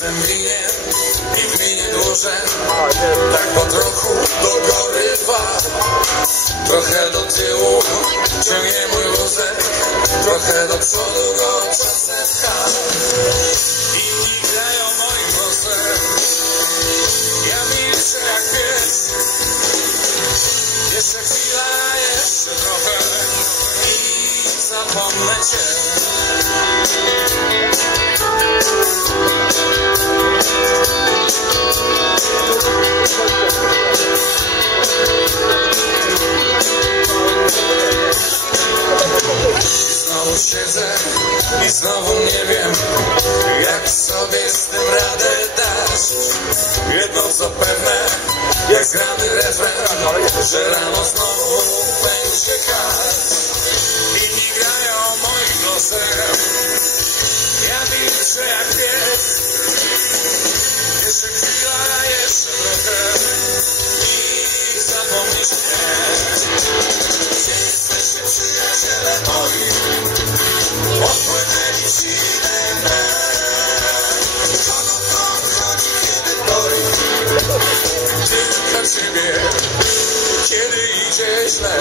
jestem winien i w minie dłużę. Tak po trochu do góry wal, trochę do tyłu ciągnie mój wózek, trochę do przodu go czasem pcha. Inni grają moim głosem, ja milczę jak pies. Jeszcze chwila, jeszcze trochę i zapomnę cię. Znowu siedzę i znowu nie wiem, jak sobie z tym radę dać. Jedno co pewne, jak zgrany refren, że rano znowu będzie kać. Inni grają moim losem, ja milczę jak pies. Jeszcze chwila, jeszcze trochę i zapomnisz mnie. Gdzie jesteście przyjaciele moi? Odpłynęli zimę me. Kogo to obchodzi, kiedy boli? Tylko ciebie, kiedy idzie źle.